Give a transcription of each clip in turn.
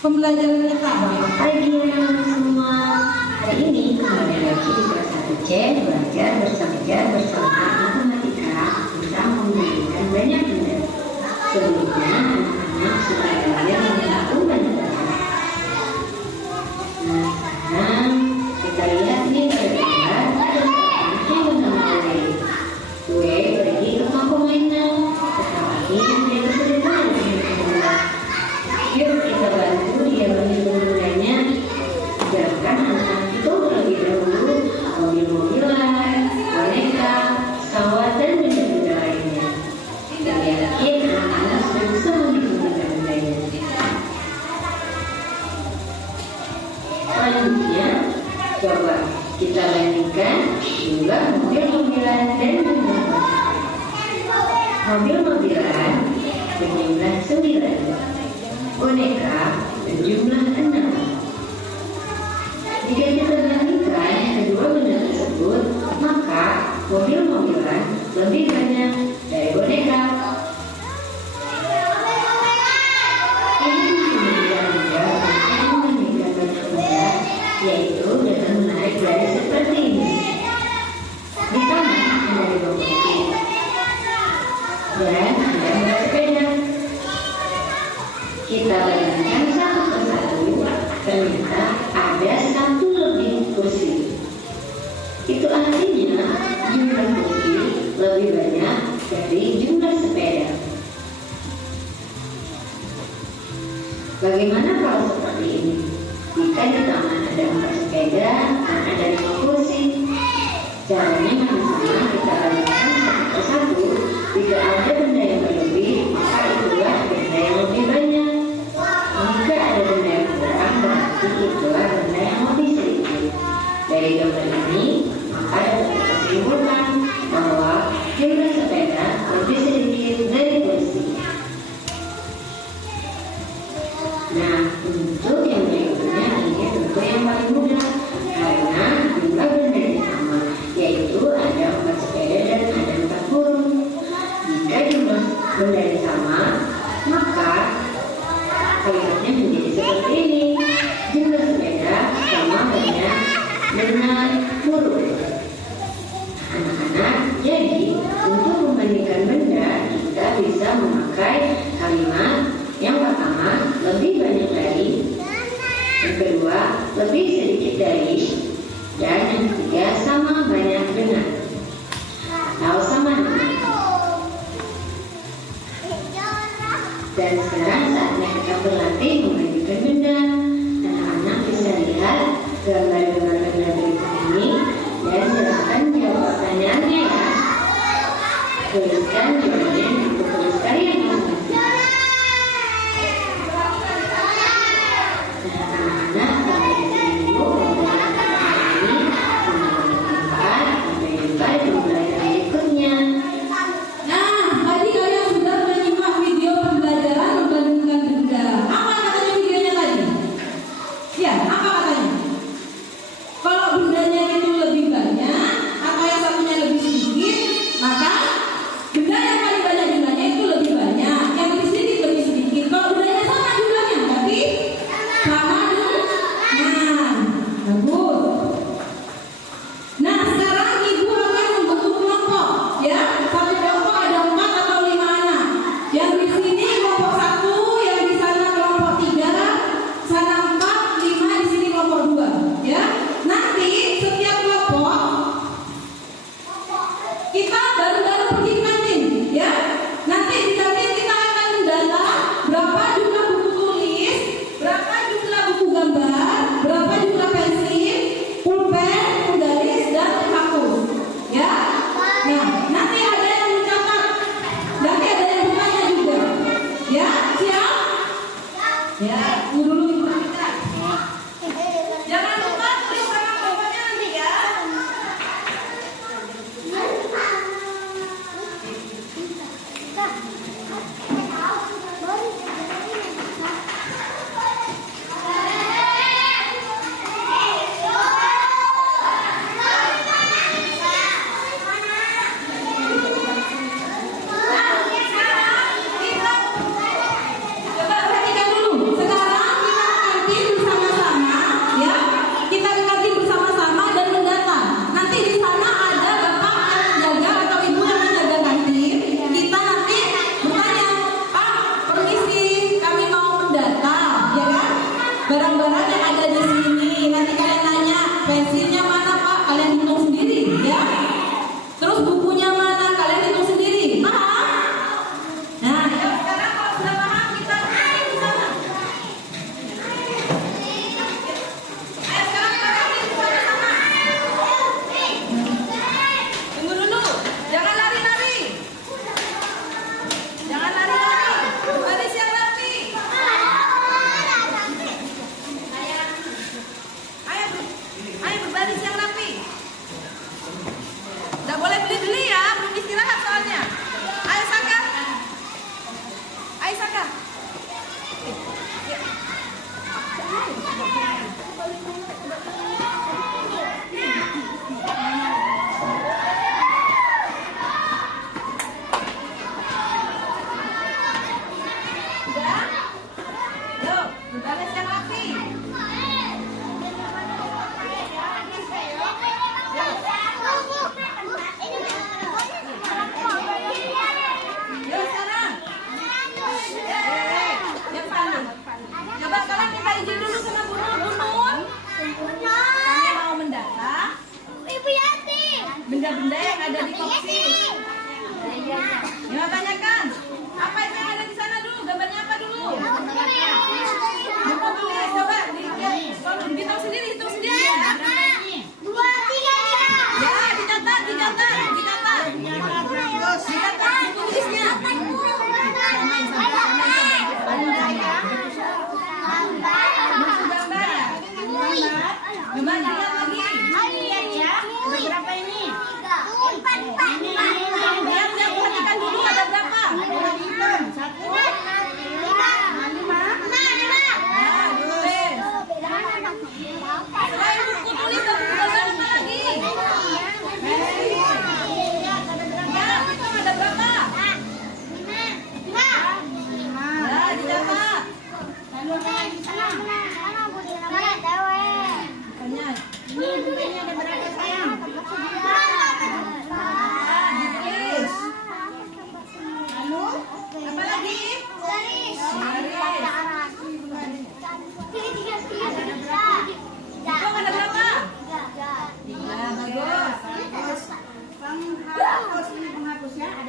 Pembelajaran kita. Pagi semua. Hari ini kembali lagi di kelas 1C belajar bersama matematika tentang memberikan banyak benda. Sebelumnya anak-anak sudah belajar mengenai banyak benda. Nah, sekarang kita lihat nih gambar ada seorang yang bernama Kue. Kue pergi ke rumah permainan. Tetapi dia kesulitan dengan benda. Yuk kita bantu dia menghibur bundanya. Biarkan anak itu terlebih dahulu mobil-mobilan, boneka, pesawat dan benda-benda lainnya. Kita yakin anak-anak sudah bisa menghibur benda-bendanya. Selanjutnya, coba kita bandingkan jumlah mobil-mobilan dan benda-benda. Mobil-mobilan berjumlah 9. Boneka berjumlah 6. Jika kita bandingkan kedua benda tersebut, maka mobil-mobilan lebih banyak dari boneka. Ini menjadi membandingkan banyak benda, yaitu dengan menarik garis seperti ini. Di sana ada 2 mobil dan ada 2 sepeda. Kita bandingkan satu persatu, ternyata ada 1 lebih kursi. Itu artinya jumlah kursi lebih banyak dari jumlah sepeda. Bagaimana kalau seperti ini? Jika di taman ada 4 sepeda dan ada 5 kursi, caranya memang sama. Kita bandingkan satu persatu. Jika ada benda yang berlebih, maka itulah benda yang lebih banyak. Jika ada benda yang kurang, berarti itulah benda yang lebih sedikit. Dari gambar ini, maka dapat kita simpulkan bahwa jumlah sepeda lebih sedikit dari kursi. Nah, untuk yang berikutnya ini tentu yang paling mudah karena jumlah bendanya sama, yaitu ada 4 sepeda dan ada 4 burung. Jika jumlah bendanya sama, maka kalimatnya menjadi seperti ini. Jumlah sepeda sama banyak dengan burung. Anak-anak, jadi untuk membandingkan benda kita bisa memakai kalimat yang pertama lebih banyak dari, yang kedua lebih sedikit dari, dan yang ketiga sama banyak dengan atau sama dengan. Dan sekarang saatnya kita berlatih membandingkan benda. Anak-anak bisa lihat gambar-gambar benda berikut ini dan silahkan jawab pertanyaannya ya. Tuliskan jawabannya di buku tulis kalian masing-masing. Anak-anak sampai di sini dulu pembelajaran ini. Semoga bermanfaat. Sampai jumpa di pembelajaran berikutnya. Nah, tadi kalian sudah menyimak video pembelajaran membandingkan benda. Apa katanya videonya tadi? Ya, apa katanya? Kalau bendanya itu lebih banyak atau yang satunya lebih sedikit, maka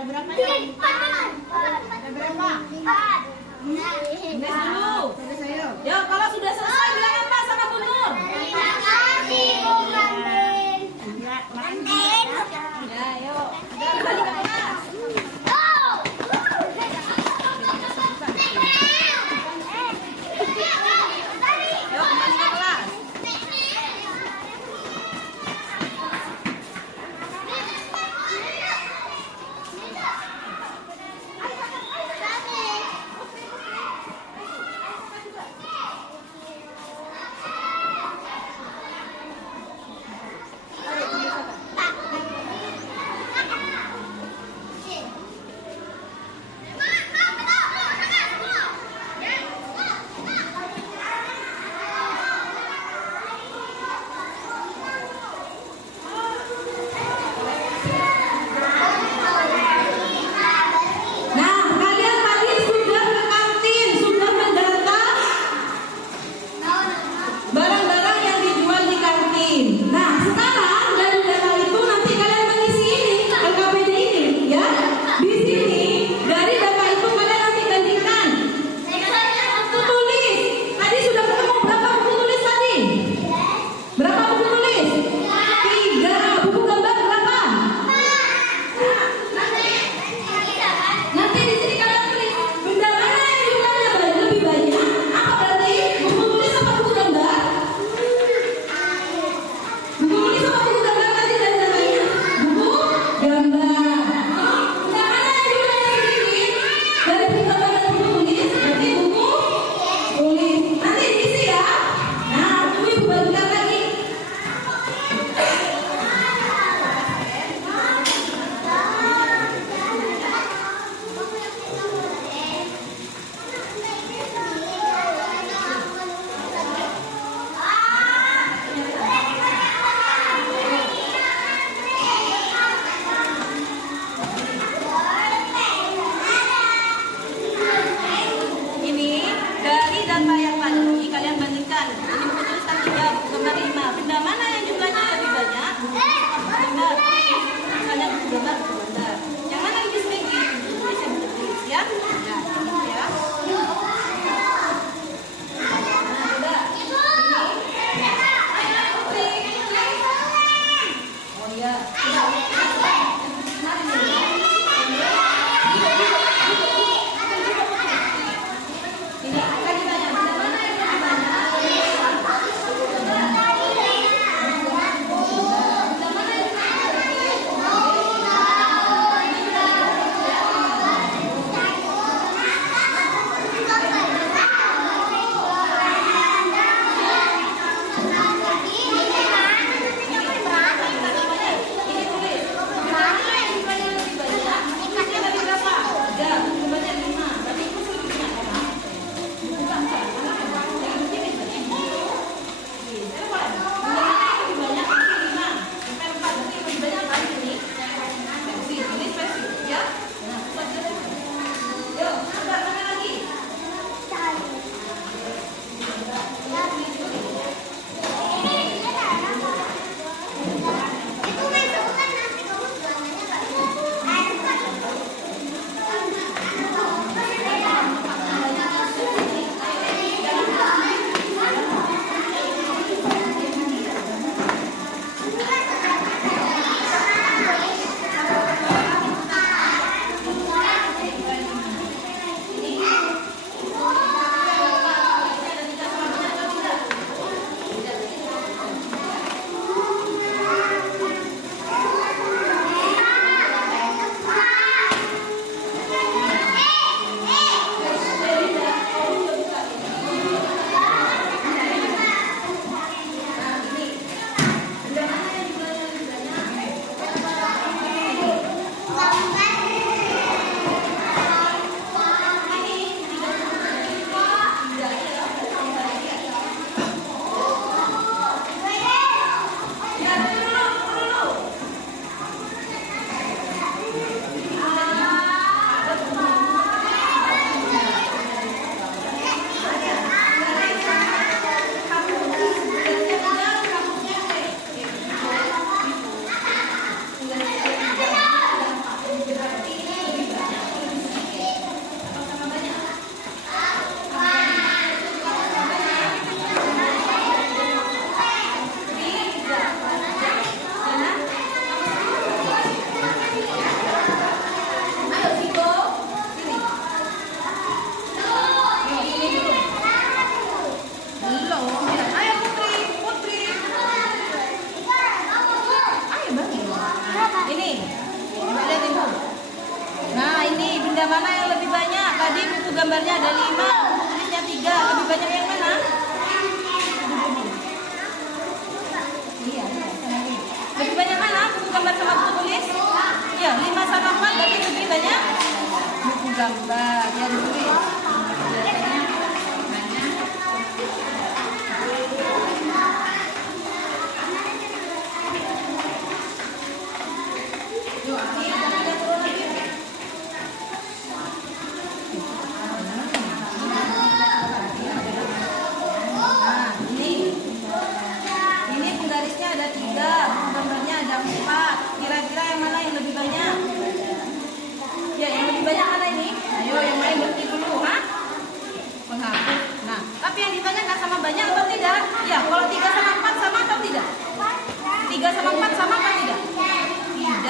Ada berapa ya? Ada berapa? 11 dulu. Yo, kalau sudah selesai bilang apa sama Bu Nur? Terima kasih, Bu Kantin. Ya, yuk. Kembali ke kelas. Yuk, kembali ke kelas. Ada mana yang lebih banyak? Tadi buku gambarnya ada 5, tulisnya 3. Lebih banyak yang mana? Iya. Lebih banyak mana buku gambar sama buku tulis? Iya, 5 sama 4 berarti lebih banyak buku gambar. Ya, ditulis.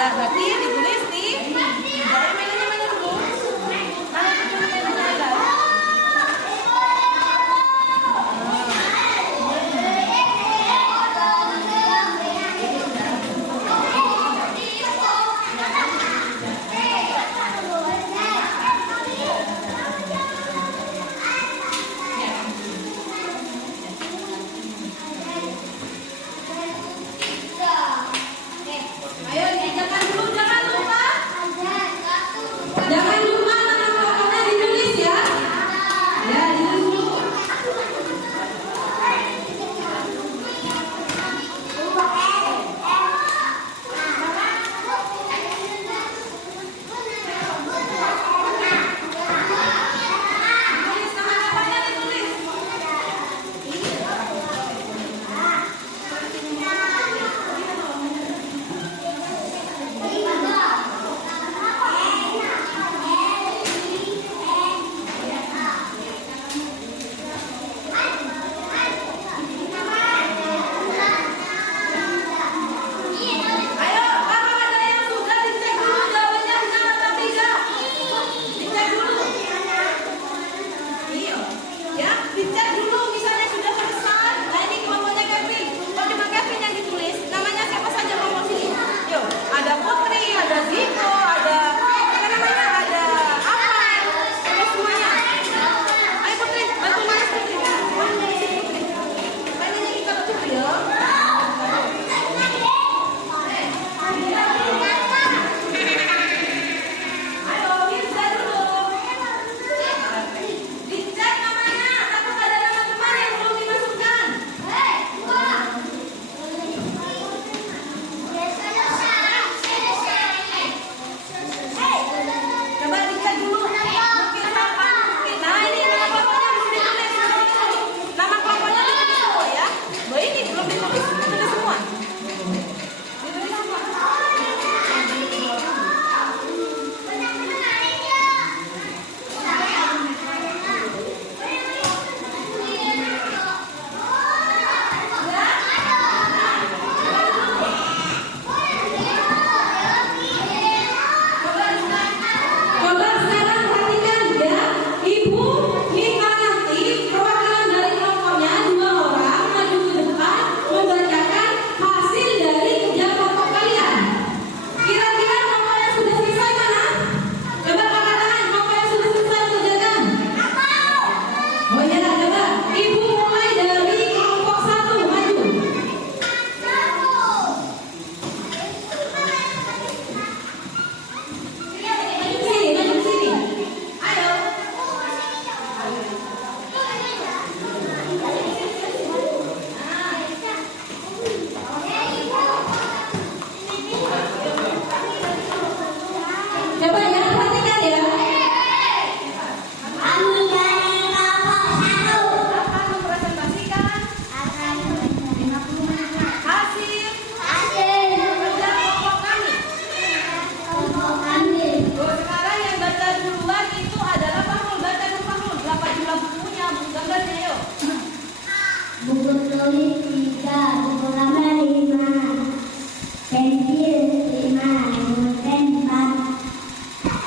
Berarti ditulis di dari mainannya dulu. Mana itu mainannya ada? Ayo dikerjakan dulu, jangan lupa. Jangan lupa nama-namanya ditulis ya. Ya, ditulis dulu. Tulis nama-namanya ditulis. Ayo, kalau ada yang sudah dicek dulu jawabannya benar atau tidak. Dicek dulu. Iya, ya, dicek dulu. Misalnya sudah selesai. Nah ini kelompoknya Kevin. Kalau cuma Kevin yang ditulis, namanya siapa saja kelompok sini? Yuk, ada Putri, ada Ziko, ada apa namanya? Ada Amal, ada semuanya. Ayo Putri, bantu nulis Putri. Mainannya kita tutup ya. Ayo, bisa dulu. Dicek namanya, takut ada nama teman yang belum dimasukkan. Coba dicek dulu. Mungkin siapa? Mungkin. Nah ini nama kelompoknya belum ditulis. Nama kelompoknya ditulis semua ya. Loh ini belum ditulis, ditulis semua. Ditulis semua. Coba sekarang perhatikan ya, Ibu minta nanti perwakilan dari kelompoknya 2 orang maju ke depan membacakan hasil dari kerja kelompok kalian. Kira-kira kelompok yang sudah selesai mana? Coba angkat tangan kelompok yang sudah selesai mengerjakan. Oh ya, coba Ibu mulai dari kelompok 1 maju. Maju ke sini. Ayo. Coba ya, perhatikan ya. Akan mempresentasikan hasil kerja kelompok kami. Oh, sekarang yang baca duluan itu adalah Fahrul. Baca dulu Fahrul. Berapa jumlah bukunya? Buku gambarnya yuk. Buku tulis 3, buku gambar 5, pensil 5, pulpen 4.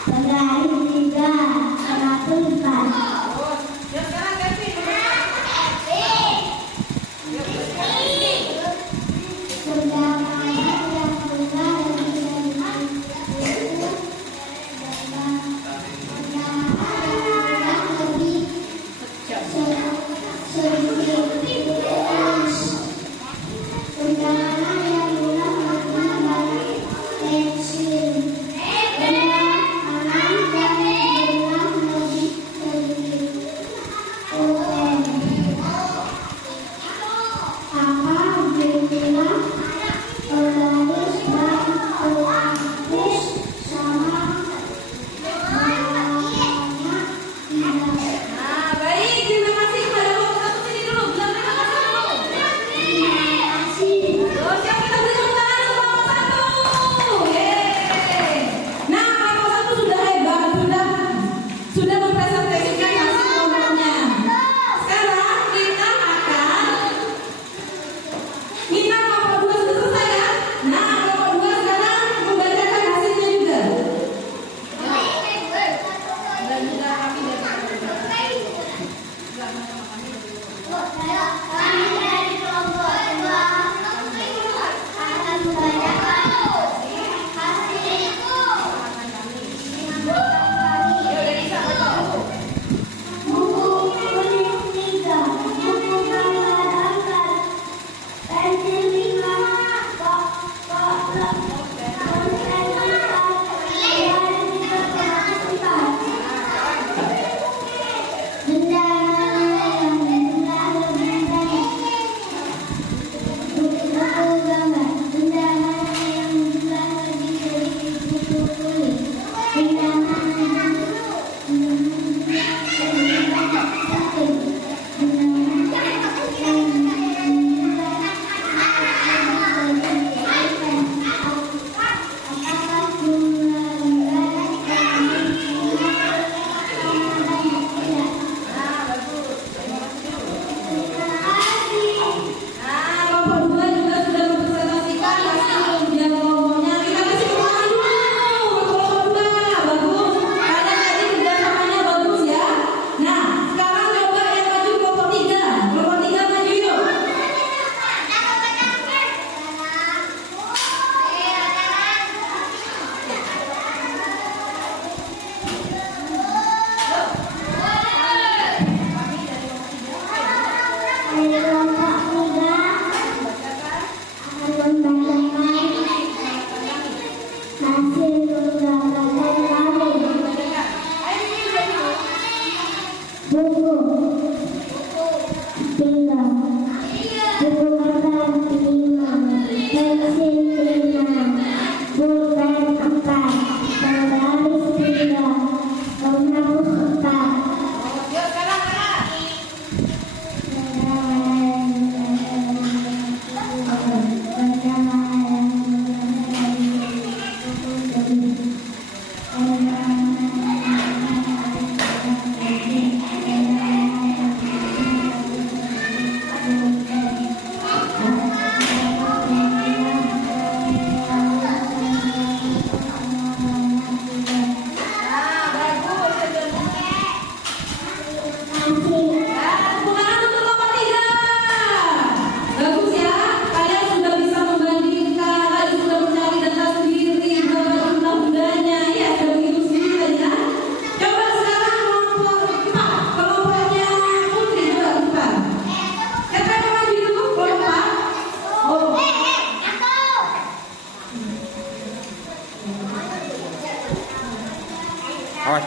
Awas.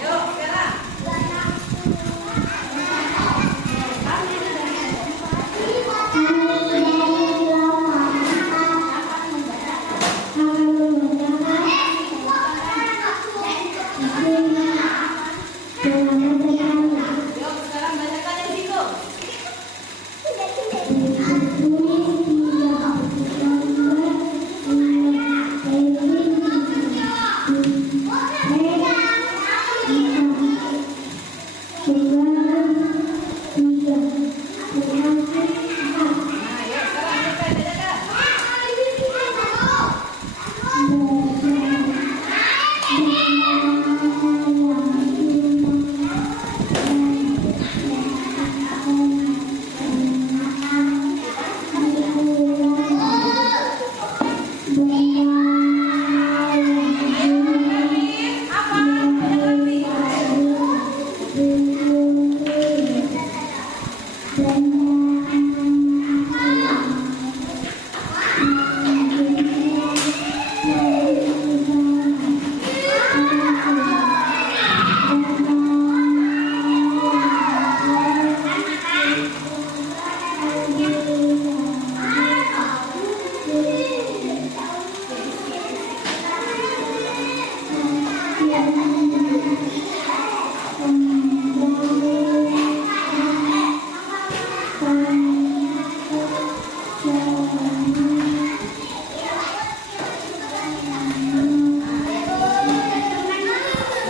Yuk, sekarang. Yuk, sekarang bacakan yang situ. Nah, yuk sekarang bacakan. Apa?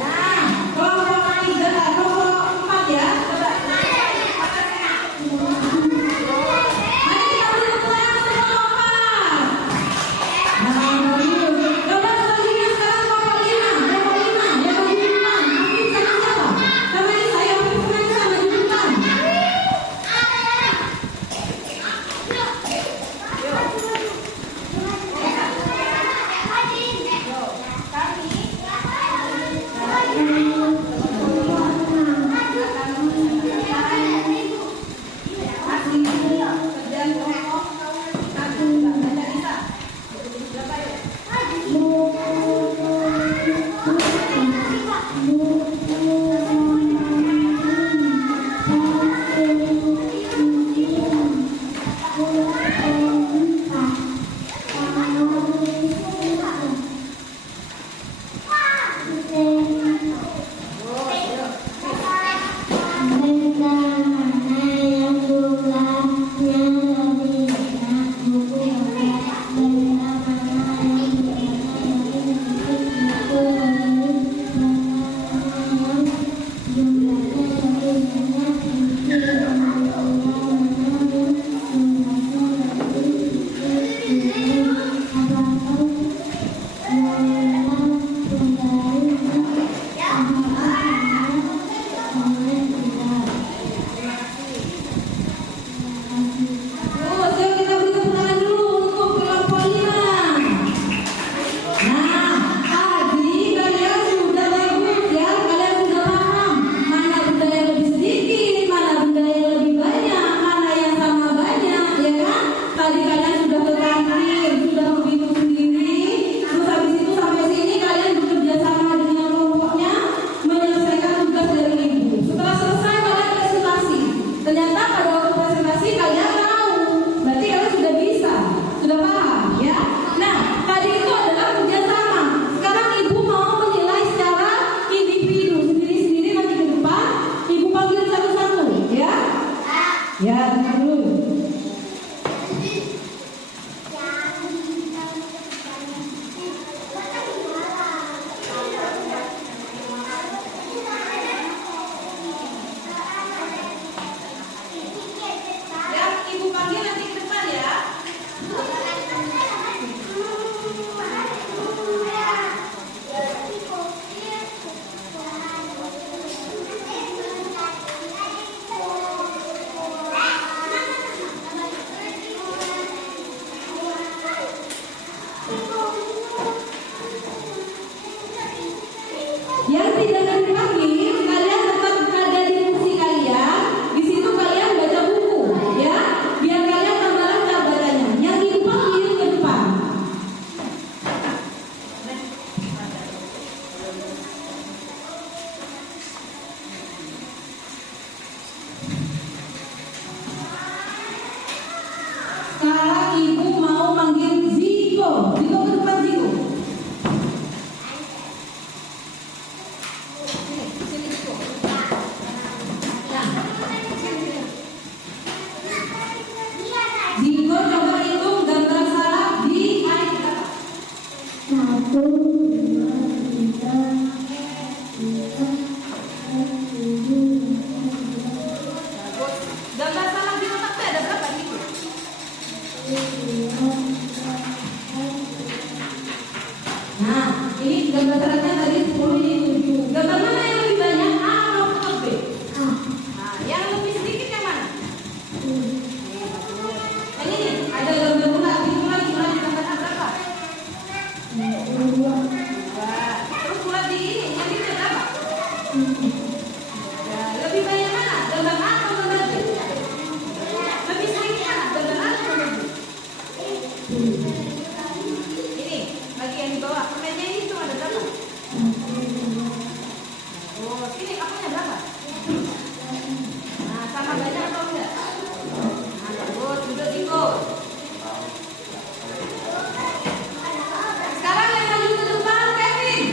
Nah, kelompok 3, kelompok 4 ya. Coba. Mari kita beri tepuk tangan untuk kelompok 4. Nah, bagus. Coba selanjutnya sekarang kelompok 5. Kelompok 5, yang maju di depan. Mungkin sana siapa? Temani saya, mungkin sana maju di depan. Kerjaan kelompok 1. Baca bisa. Berapa yuk? Bagus. Gambar salah di otak teh ada berapa ibu? Nah, ini gambar salahnya tadi 10, ini 7. Gambar mana yang lebih banyak? A atau B? Nah, yang lebih sedikit yang mana? Yang ini ada gambar ular, itu lagi gambar A berapa? 2. Terus ular di ini, yang ini berapa? Ya, lebih banyak mana? Gambar A atau gambar B? Lebih sedikit mana? Gambar A atau gambar B? Ini, bagi yang di bawah. Permennya ini tuh ada berapa? Oh, sini apanya berapa? Nah, sama banyak atau enggak? Nah, bagus, duduk ikut. Sekarang yang maju ke depan, Kevin.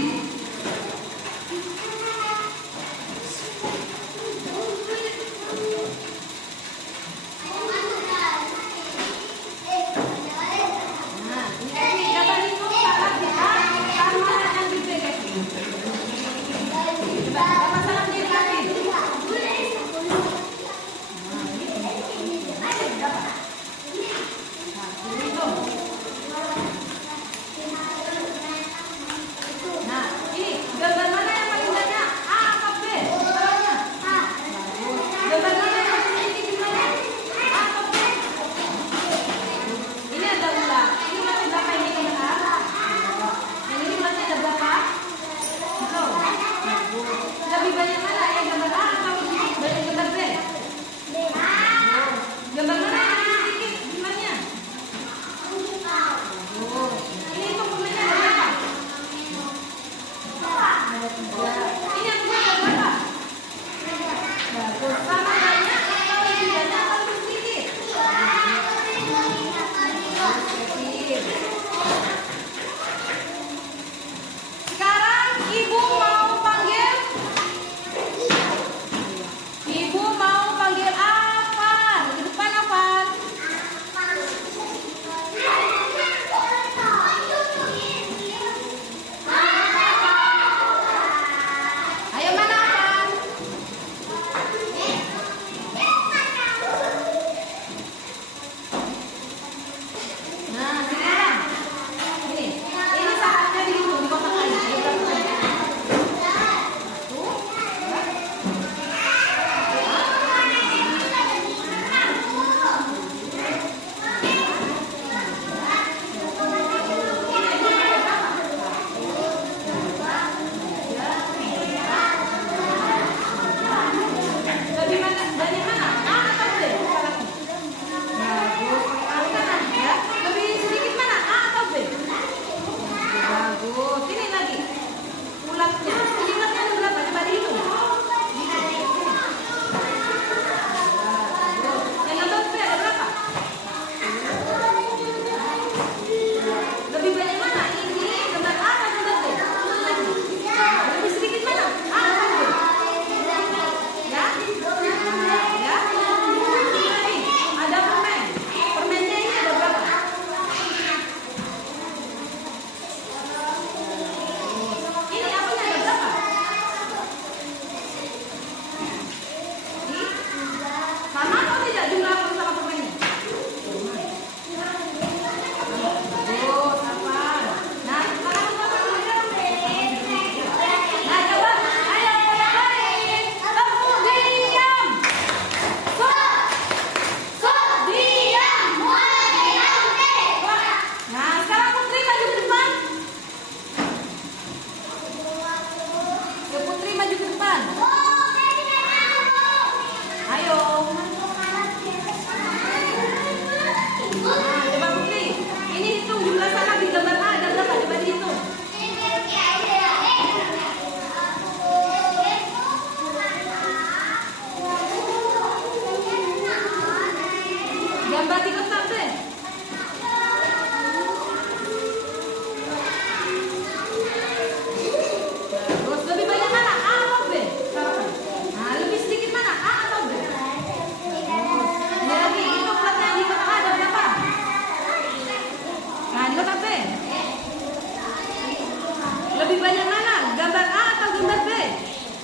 banyak mana? Gambar A atau gambar B?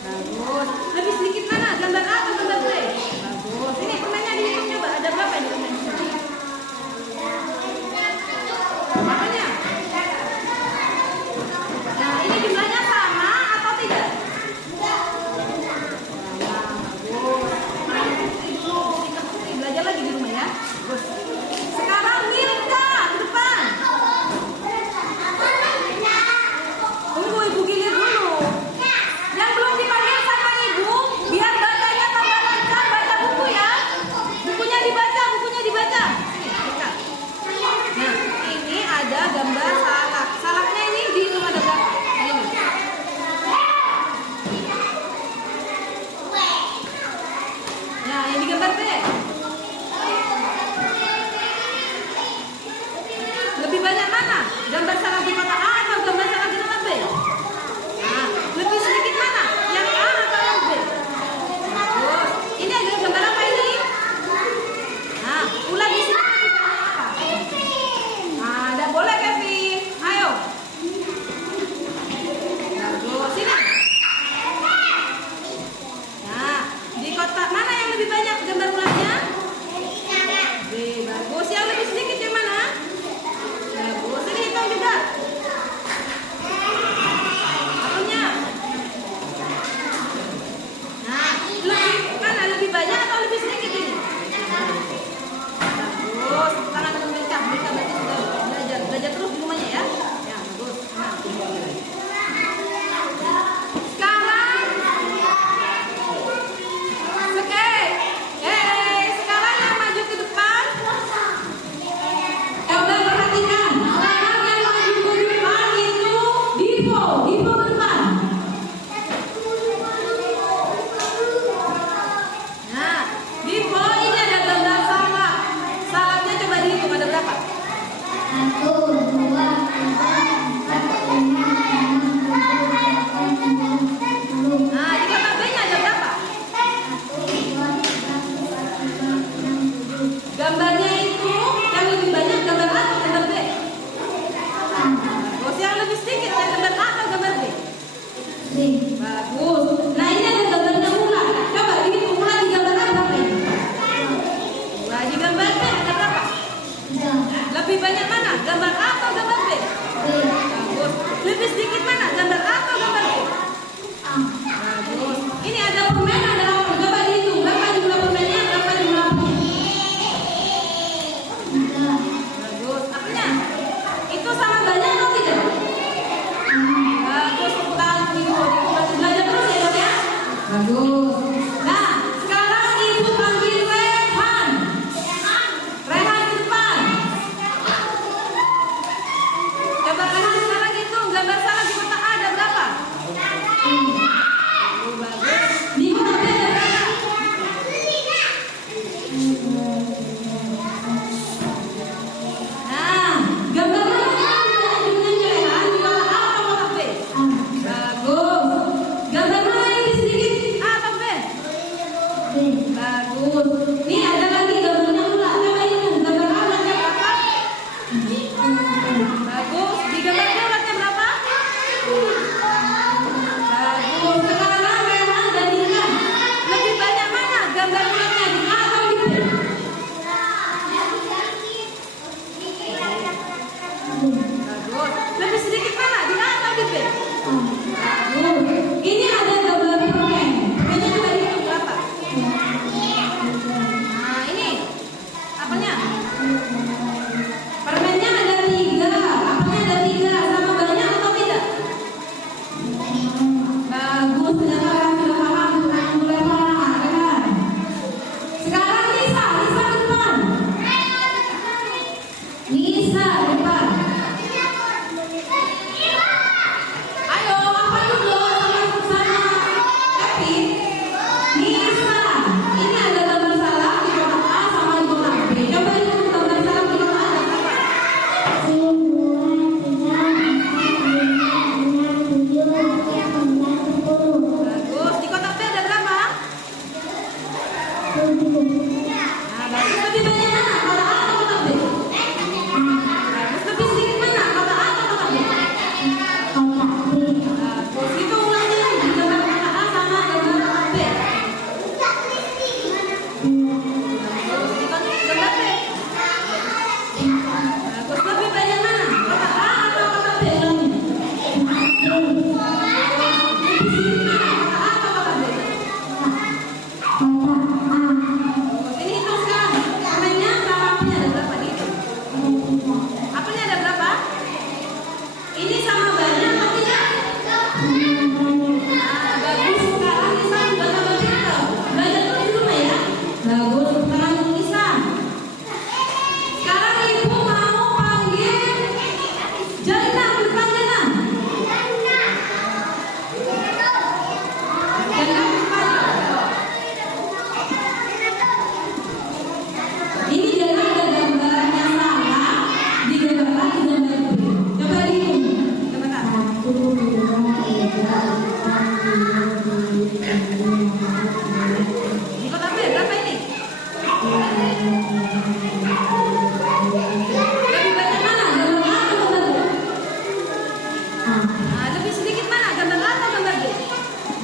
Bagus. Lebih sedikit mana? Gambar A atau gambar B? Bagus. Ini permennya dihitung coba. Ada berapa di permen? Apanya? Nah, ini jumlahnya sama atau tidak? Belajar lagi di rumah ya. Bagus. Sekarang Milka ke depan. Tunggu ibu gilir dulu. Yang belum dipanggil sama ibu, biar bacanya tambah lancar, baca buku ya. Bukunya dibaca, bukunya dibaca. Nah, ini ada gambar salak. Salaknya ini di rumah ada berapa? Ini. Nah, yang di gambar B. Lebih banyak mana? Gambar salak di kotak A atau gambar salak di kotak B? Nah, lebih sedikit mana? Yang A atau yang B? Bagus. Ini ada gambar apa ini? Nah, ulang di sini. Nah, tidak boleh Kevin. Ayo. Bagus. Sini. Nah, di kotak mana yang lebih banyak gambar ularnya? B. Bagus. Yang lebih sedikit yang mana? Bagus. Ini hitung juga. Apanya? Nah, lebih mana? Lebih banyak atau lebih sedikit ini? Bagus. Tangan pemerintah. Mereka berarti sudah belajar. Belajar terus di rumahnya ya. Ya, bagus. Nah. Sekarang sekarang yang maju ke depan. Coba perhatikan. Sekarang yang maju ke depan itu Divo. Divo ke depan. Nah, Divo ini ada gambar salak. Salaknya coba dihitung ada berapa? 1, 2, 3, 4, 5, 6, 7, 8, 9, 10. Nah, di kotak B-nya ada berapa? 1, 2, 3, 4, 5, 6, 7. Gambarnya itu yang lebih banyak gambar A atau gambar B? Bagus. Yang lebih sedikit yang gambar A atau gambar B? Bagus. Nah, ini ada gambarnya ular. Coba dihitung ular di gambar A berapa ini? Ular di gambar B ada berapa? Lebih banyak mana? Gambar A atau gambar B? Bagus. Lebih sedikit mana? Gambar A atau gambar B? Bagus. Ini ada permen, ada apa? Coba dihitung. Berapa jumlah permennya? Berapa jumlah apinya? Bagus. Apanya? Itu sama banyak atau tidak? Bagus. Tepuk tangan Ibu. Belajar terus ya, Dok ya? Bagus. Nah, sekarang Ibu panggil Rehan. Rehan ke depan. Coba Rehan sekarang hitung gambar salah di kotak A ada berapa? Oh, bagus. Di kotak B ada berapa? Nah, gambar mana yang jumlahnya Rehan di kotak A atau kotak B? Bagus. Gambar mana yang lebih sedikit? A atau B? Bagus. Nih ada lagi gambarnya ular. Coba hitung gambar A ularnya berapa? Bagus. Di gambar B ularnya berapa? Bagus. Sekarang Rehan bandingkan. Lebih banyak mana gambar ularnya di A atau di B? Bagus. Lebih sedikit mana di A atau di B? Bagus. Ini ada gambar permen. Permennya coba dihitung berapa? Nah, ini apanya? Permennya ada 3. Apanya ada 3? Sama banyak atau tidak? Bagus. Ternyata Rehan sudah paham. Mulai paham. Rehan. Sekarang Nisa. Nisa ke depan. Nisa ke depan. Ayo, apa dulu?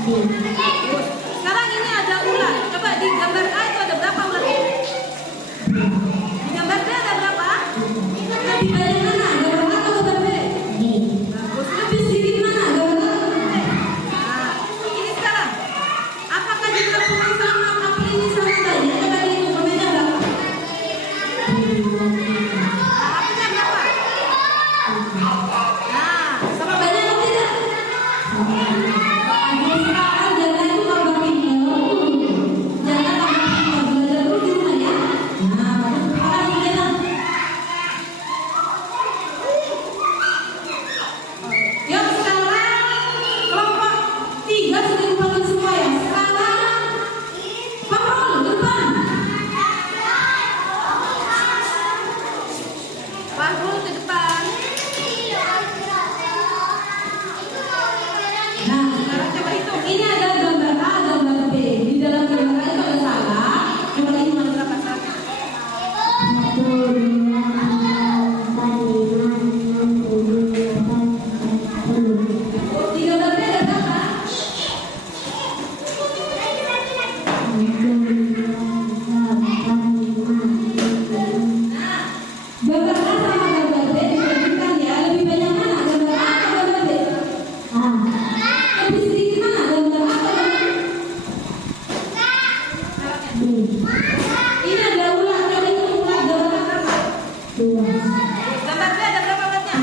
Bagus. Sekarang ini ada ular. Coba di gambar A itu ada berapa ular? Di gambar B ada berapa? Lebih banyak mana? Gambar A atau gambar B? Bagus. Lebih sedikit mana? Gambar A atau gambar B? Nah, ini sekarang. Apakah digabungkan sama apel ini sama banyak? Coba dihitung permennya berapa? Apelnya berapa? Nah, sama banyak atau tidak? Sekarang janda itu tambah pintar. Janda tambah pintar. Belajar terus di rumah ya. Nah, sekarang ini janda. Yuk sekarang kelompok 3 sudah dipanggil semua ya. Sekarang Pahrul depan. Pahrul ke depan. Nah, sekarang coba hitung. Ini ada gambar A, gambar B. Di dalam gambar A itu ada salah. Coba ini mana berapa salah? Di gambar B ada berapa? Nah, gambar A sama gambar B dibandingkan ya. Lebih banyak mana? Gambar A atau gambar B? Lebih sedikit mana? Gambar A atau gambar B? Ini ada ular. Coba hitung ular gambar A berapa? Gambar B ada berapa ularnya?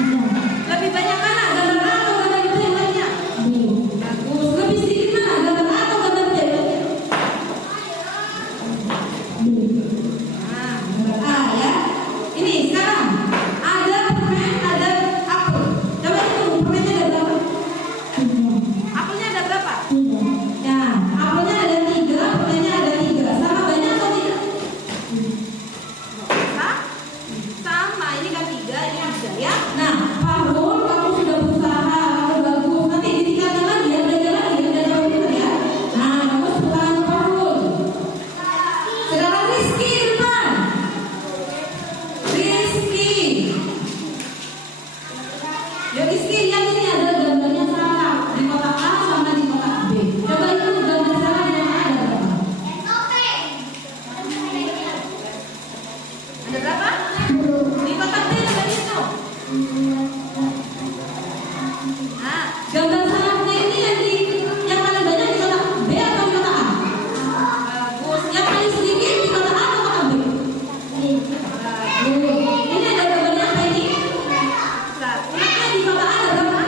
Lebih banyak mana? Gambar A atau gambar B ularnya? Bagus. Lebih sedikit mana? Gambar A atau gambar B ularnya? Nah, gambar A ya. Ini sekarang ada permen, ada apel. Coba hitung permennya ada berapa? Apelnya ada berapa? Ya, apelnya ada 3, permennya ada 3. Sama banyak atau tidak? Hah? Sama, ini kan 3, ini 3 ya. Nah, Pahrul, kamu sudah berusaha, kamu bagus. Nanti ditingkatkan lagi ya, belajar lagi ya, belajar pintar ya. Nah, kamu tepuk tangan Pahrul. Sekarang Rizky depan. Rizky. Ya Rizky, lihat ini ada gambarnya salah di kotak A sama di kotak B. Coba itu gambar salah yang mana ada berapa? Ada berapa? Di kotak B coba dihitung. Nah, gambar salahnya ini yang paling banyak di kotak B atau di kotak A? Bagus. Yang paling sedikit di kotak A atau kotak B? Ini ada gambarnya apa ini? Nah, ulatnya di kotak A ada berapa?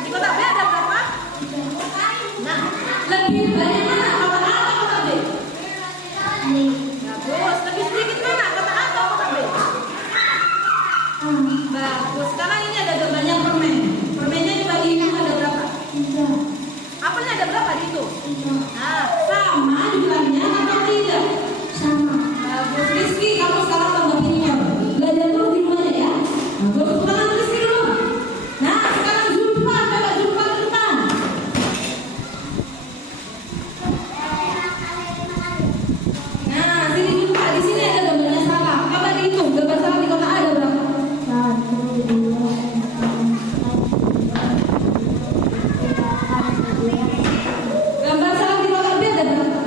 Di kotak B ada berapa? Nah, lebih banyak mana? Kotak A atau kotak B? Bagus. Lebih sedikit mana? Kotak A atau kotak B? Bagus. Sekarang ini ada gambarnya permen. Permennya coba dihitung ada berapa? Apelnya ada berapa dihitung? Nah, sama jumlahnya atau tidak? Bagus. Rizky, kamu sekarang tambah pintar. Belajar terus di rumahnya ya. Bagus. Tepuk tangan Rizky dulu. Nah, sekarang Zulfa, coba Zulfa ke depan. Nah, sini Zulfa. Di sini ada gambarnya salah. Coba dihitung. Gambar salah di kotak A ada berapa? Gambar salah di kotak B ada berapa?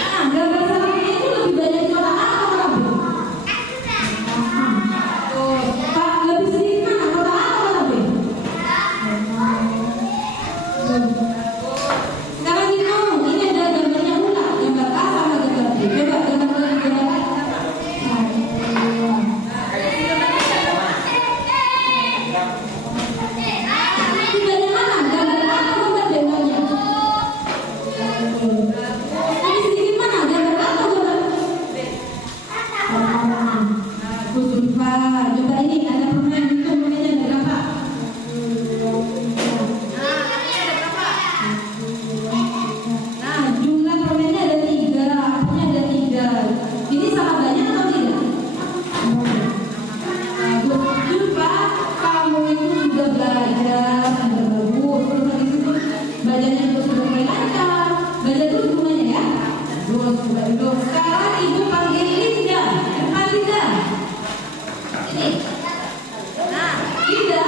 Nah, gambar salahnya itu lebih banyak di kotak A atau kotak B? Tuh, Pak, lebih sedikit mana? Kotak A atau kotak B? Sekarang hitung, ini ada gambarnya ular, gambar A sama gambar B. Coba gambar A berapa? Lebih banyak mana? Gambar A atau gambar B ularnya? Lebih sedikit mana? Gambar A atau gambar B? Bagus, Zulfa. Coba ini ada permen, hitung permennya ada berapa? Nah, permennya ada berapa? Nah, jumlah permennya ada 3, apelnya ada 3. Ini sama banyak atau tidak? Bagus. Zulfa, kamu itu sudah belajar, sudah bagus. Terus habis itu belajarnya juga sudah mulai lancar. Belajar terus di rumahnya ya. Terus, coba duduk. Sekarang ibu panggil Linda. Depan Linda. Ini. Nah, Linda.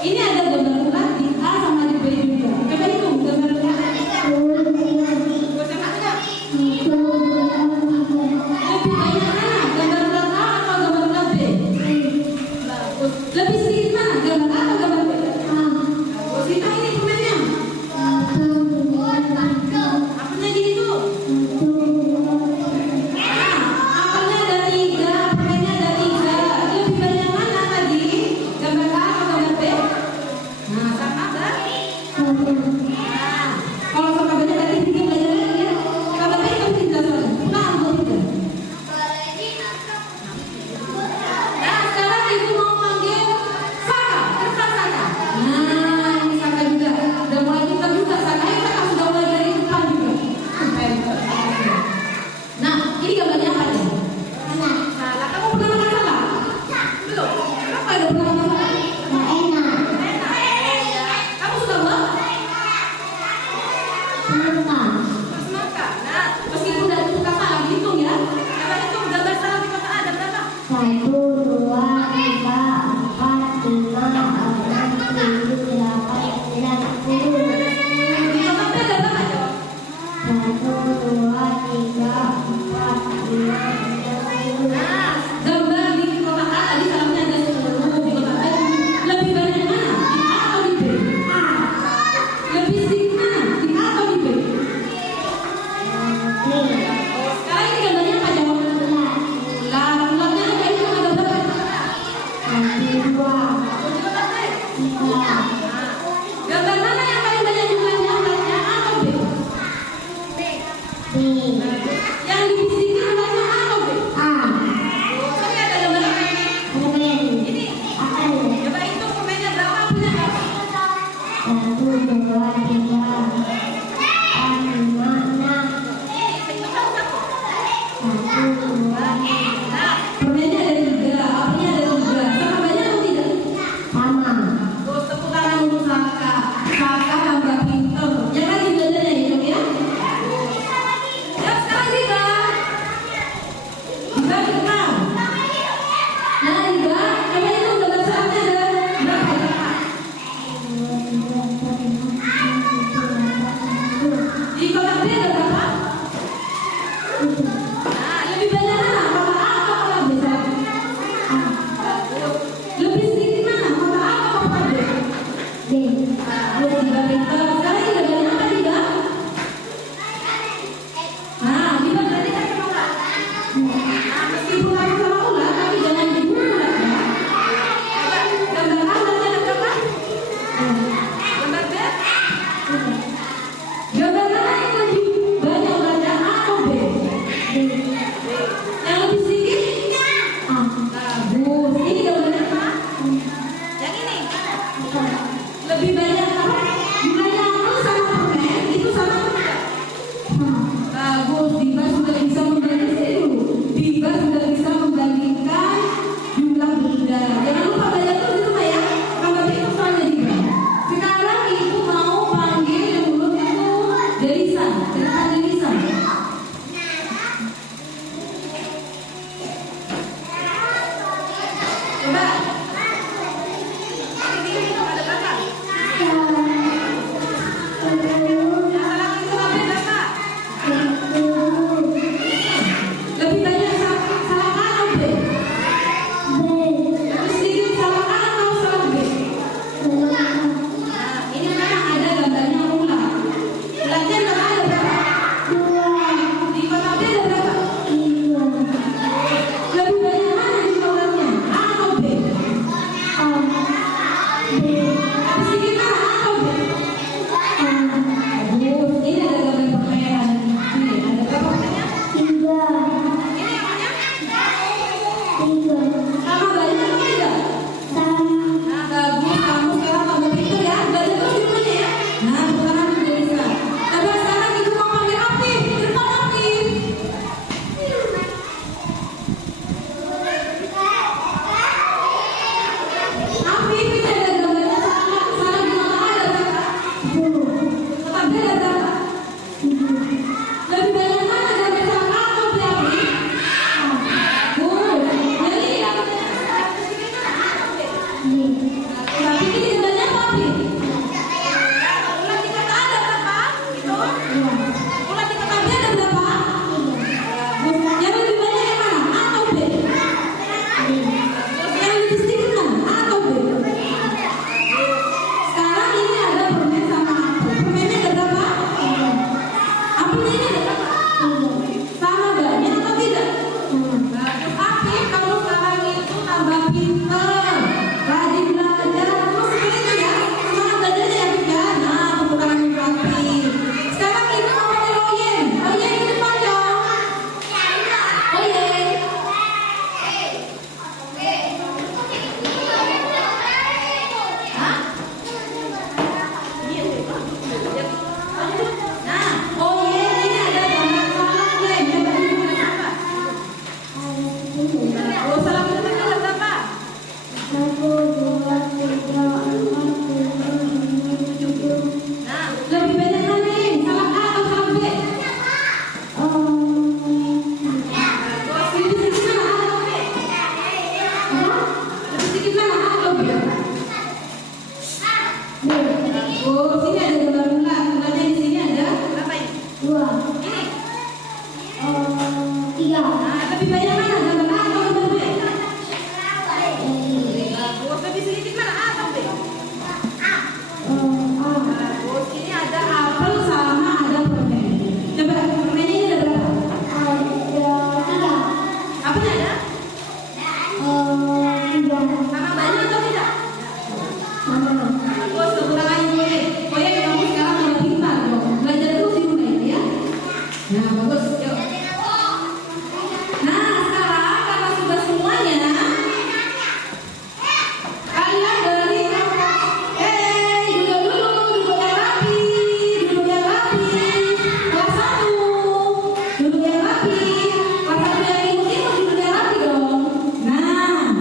Ini ada gambar ular di A sama di B juga. Coba hitung gambar ular. Lebih banyak mana? Gambar ular A atau gambar ular B? Bagus. Lebih sedikit mana? Gambar A atau gambar B? Bagus. Hitung ini pemainnya. Apanya gini tuh? Apanya ada 3, pemainnya ada 3. Lebih banyak mana tadi? Gambar A atau gambar B? Nah, sama kan? Kalau sama banyak berarti bikin belajar lagi ya. Kalau B kamu tidak soalnya. Nah, untuk tidak. Nah, sekarang ibu mau manggil ya. Oh, sini ada bulan-bulan. Bulannya di sini ada berapa ini? 2. Ini. 3. Nah, lebih banyak mana? Gambar A atau gambar B? Bagus. Lebih sedikit mana? A atau B? Bagus. Ini ada apel sama ada permen. Coba permennya ini ada berapa? Apanya ada? Sama banyak atau tidak? Bagus. Sebentar lagi boleh. Pokoknya kamu sekarang udah pintar dong. Belajar terus di rumah ini ya. Nah, bagus. Yuk. Nah, sekarang karena sudah semuanya, kalian dari duduk dulu, duduk yang rapi, duduk yang rapi. Kelas 1, duduk yang rapi. Kelas 1 yang ikut duduk yang rapi dong. Nah,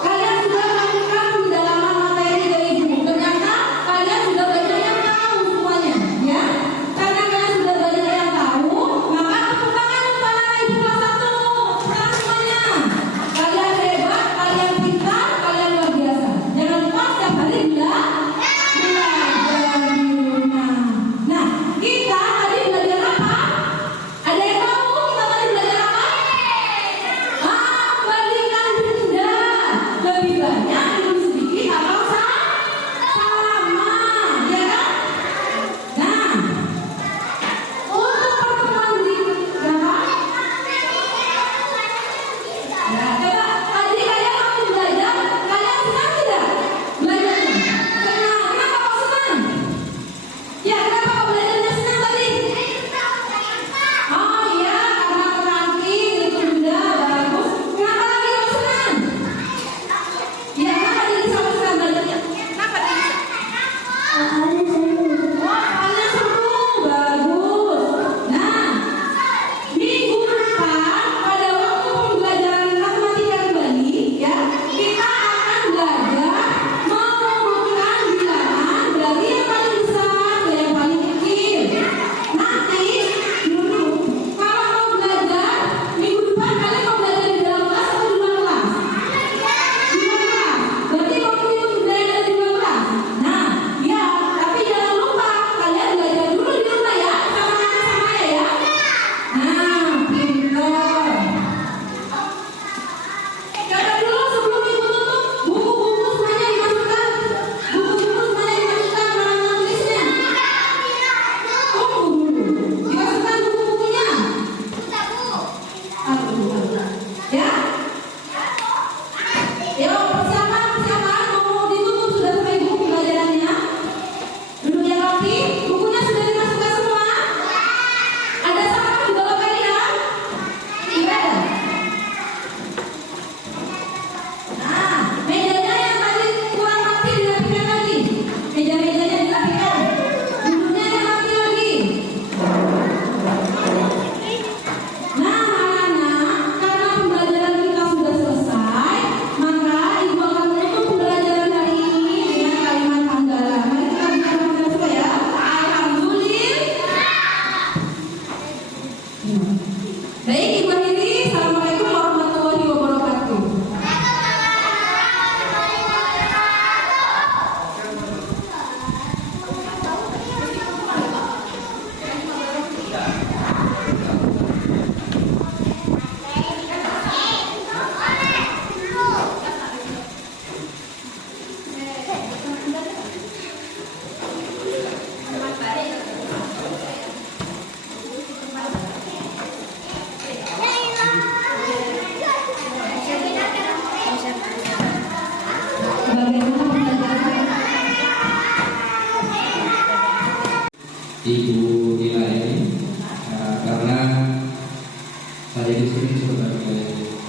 kalian sudah melakukan pendalaman materi dari ibu. Ternyata kalian sudah banyak yang tahu semuanya, ya. Karena kalian sudah banyak yang tahu, maka tepuk tangan untuk anak ibu kelas 1. Sekarang semuanya. Kalian hebat, kalian pintar, kalian luar biasa. Jangan lupa setiap hari belajar di rumah. Nah, kita tadi belajar apa? Ada yang tahu kita tadi belajar apa? Bandingkan benda. Lebih banyak, lebih sedikit, atau sama, ya kan? Nah, untuk pertemuan berikutnya, nah, coba tadi kalian waktu belajar, kalian senang tidak belajarnya? Senang. Kenapa kok senang? Ya, kenapa kok belajarnya senang tadi? Oh iya, karena terakhir itu benda bagus. Kenapa lagi kok senang? Ya, kenapa jadi sama senang belajarnya? Kenapa jadi? Oh, soalnya seru, bagus. Nah, minggu depan pada waktu pembelajaran matematika kembali, ya, kita akan belajar mengurutkan bilangan dari yang paling besar ke yang paling kecil. Nanti dulu, kalau mau belajar minggu depan kalian mau belajar di dalam kelas atau di luar kelas? Di luar kelas. Berarti mau itu belajar di luar kelas. Nah, ya, tapi jangan lupa kalian belajar dulu di rumah ya, sama anak sama ayah ya. Nah, pintar. Coba dulu sebelum ibu tutup, buku-buku semuanya dimasukkan. Buku-buku semuanya dimasukkan mana tulisnya. Tunggu dulu. Dimasukkan buku-bukunya. Ya. Yo, persiapan mau ditutup sudah sampai buku pelajarannya. Duduk yang rapi, bukunya sudah dimasukkan semua. Ada sampah di bawah kalian? Tidak ada. Nah, mejanya yang tadi kurang rapi dirapikan lagi. Meja-mejanya dirapikan. Duduknya yang rapi lagi. Nah, anak-anak, karena pembelajaran kita sudah selesai, maka ibu akan menutup pembelajaran hari ini dengan kalimat hamdalah. Mari kita bicara semua ya. Alhamdulillah. Baik, Ibu akhiri. Assalamualaikum warahmatullahi wabarakatuh. Bagaimana pembelajaran? Ibu Nila ini karena saya di sini sebagai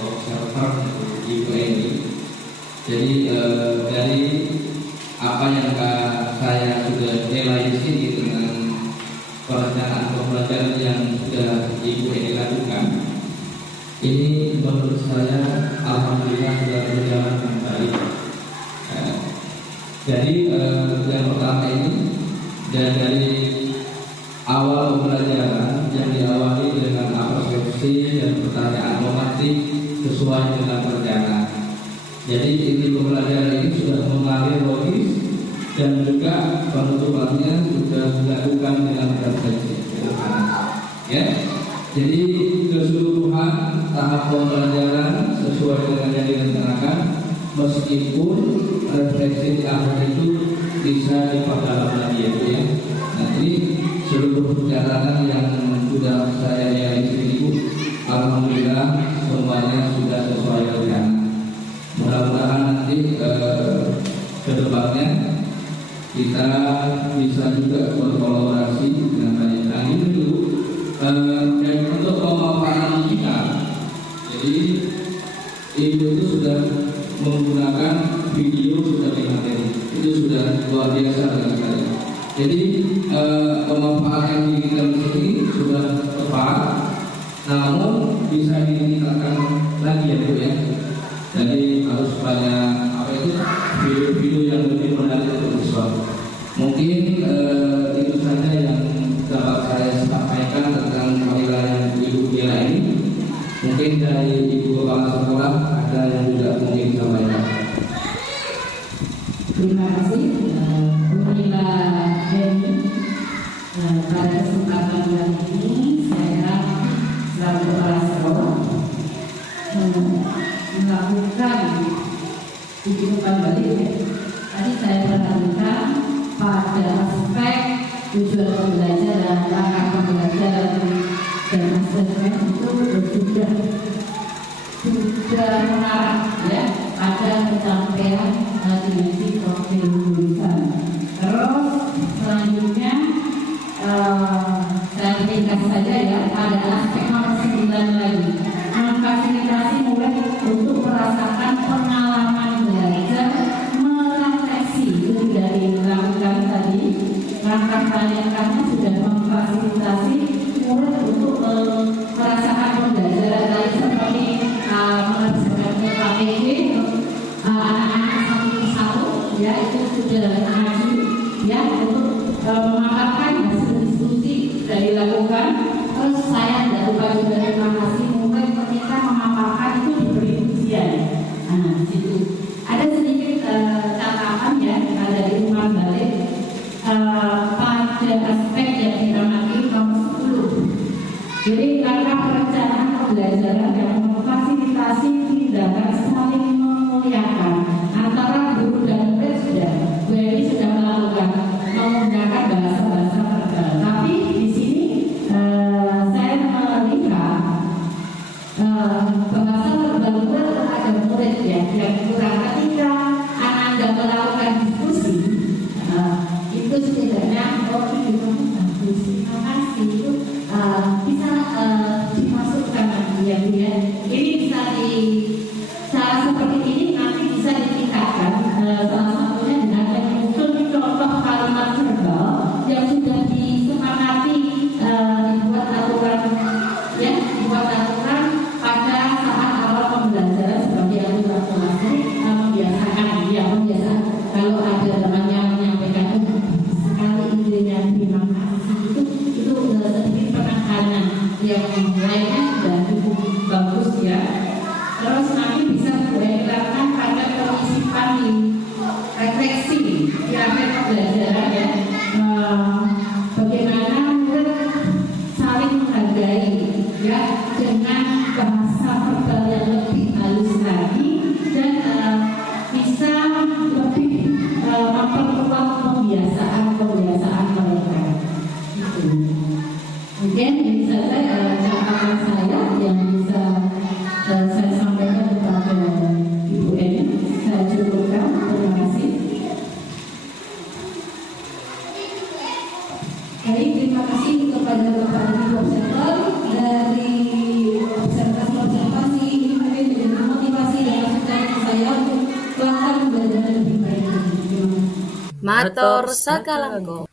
observer Ibu Eni. Jadi dari apa yang saya sudah nilai di sini dengan perencanaan pembelajaran yang sudah Ibu Eni lakukan, ini menurut saya alhamdulillah sudah berjalan dengan baik. Jadi yang pertama ini, dan dari awal pembelajaran yang diawali dengan abstraksi dan pertanyaan normatif sesuai dengan perencanaan. Jadi inti pembelajaran ini sudah mengalir logis dan juga penutupannya sudah dilakukan dengan refleksi. Ya, jadi keseluruhan tahap pembelajaran sesuai dengan yang direncanakan, meskipun refleksi di akhir itu bisa diperdalam lagi ya. Nah ini seluruh catatan yang sudah saya lihat di sini, alhamdulillah semuanya sudah sesuai rencana. Mudah-mudahan nanti ke depannya kita bisa juga berkolaborasi dengan banyak. Nah ini dulu dan untuk pemanfaatan kita. Jadi itu sudah menggunakan video sudah materi, itu sudah luar biasa sekali. Jadi pemanfaatan digital ini sudah tepat, namun bisa ditingkatkan lagi ya Bu ya. Jadi harus banyak video-video yang lebih menarik untuk siswa. Mungkin itu saja yang dapat saya sampaikan tentang penilaian Ibu Diana ini. Mungkin dari Ibu Kepala Sekolah ada yang juga mungkin disampaikan. Terima kasih Bu Nila Deni. Pada kesempatan kali ini saya selaku kepala sekolah melakukan kehidupan balik. Tadi saya perhatikan pada aspek tujuan pembelajaran, langkah pembelajaran dan asesmen itu sudah mengarah ya pada pencapaian dimensi profil lulusan. Terus selanjutnya saya ringkas saja ya, pada aspek nomor 9 lagi, memfasilitasi murid untuk merasakan pengalaman belajar, merefleksi. Itu sudah dilakukan tadi. Langkah selanjutnya sudah memfasilitasi murid untuk merasakan pembelajaran lain seperti mengerjakan KPG anak-anak satu persatu ya, itu sudah ngaji ya, untuk memaparkan hasil diskusi sudah dilakukan. Terus saya tidak lupa juga terima kasih murid ketika memaparkan itu diberi ujian. Nah, di situ ada sedikit catatan ya dari umar balik pada aspek yang dinamai nomor 10. Jadi langkah perencanaan pembelajaran yang memfasilitasi tindakan saling memuliakan antara guru dan murid sudah. Bu Eni sudah melakukan menggunakan bahasa-bahasa verbal. Tapi di sini saya melihat bahasa verbal murid ada murid ya yang kurang. Ketika Anda melakukan diskusi, itu setidaknya itu bagus. Terima kasih itu bisa dimasukkan nanti ya Bu ya. Ini bisa cara seperti ini nanti bisa ditingkatkan. Salah satunya dengan menyusun contoh kalimat verbal yang sudah disepakati dibuat aturan ya, dibuat aturan pada saat awal pembelajaran seperti yang sudah termasuk membiasakan ya, membiasakan kalau ada temannya menyampaikan sekali idenya terima kasih itu sedikit penekanan yang lainnya sudah cukup bagus ya. Terus nanti bisa dilakukan pada pengisipan di refleksi di akhir pembelajaran ya, bagaimana murid saling menghargai ya dengan bahasa verbal yang lebih halus lagi dan bisa lebih memperkuat kebiasaan mereka. Itu mungkin ini saja catatan saya yang bisa saya sampaikan kepada Ibu Eni. Saya cukupkan. Terima kasih. Baik, terima kasih kepada Bapak Ibu observer dari observasi ini mungkin menjadi motivasi dan masukan saya untuk melakukan pembelajaran lebih baik. Terima kasih. Matur Sakalangko.